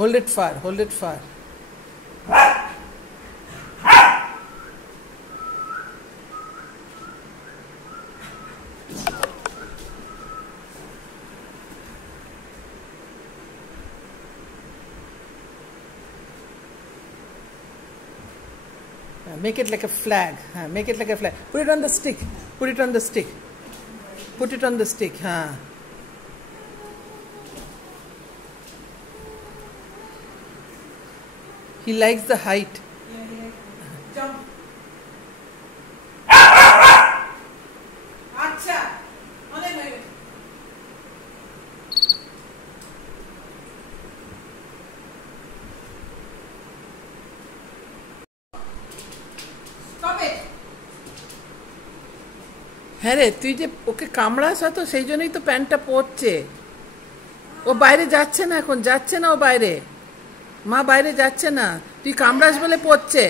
Hold it far, hold it far. Make it like a flag. Make it like a flag. Put it on the stick. Put it on the stick. Put it on the stick. He likes the height. Yeah. Jump. আচ্ছা অনেক হয়ে গেছে। হ্যাঁ রে, তুই যে ওকে কামড়াস তো সেই জন্যই তো প্যান্টটা পরছে। ও বাইরে যাচ্ছে না, এখন যাচ্ছে না ও বাইরে। মা বাইরে যাচ্ছে না, তুই কামড়াস বলে পরছে।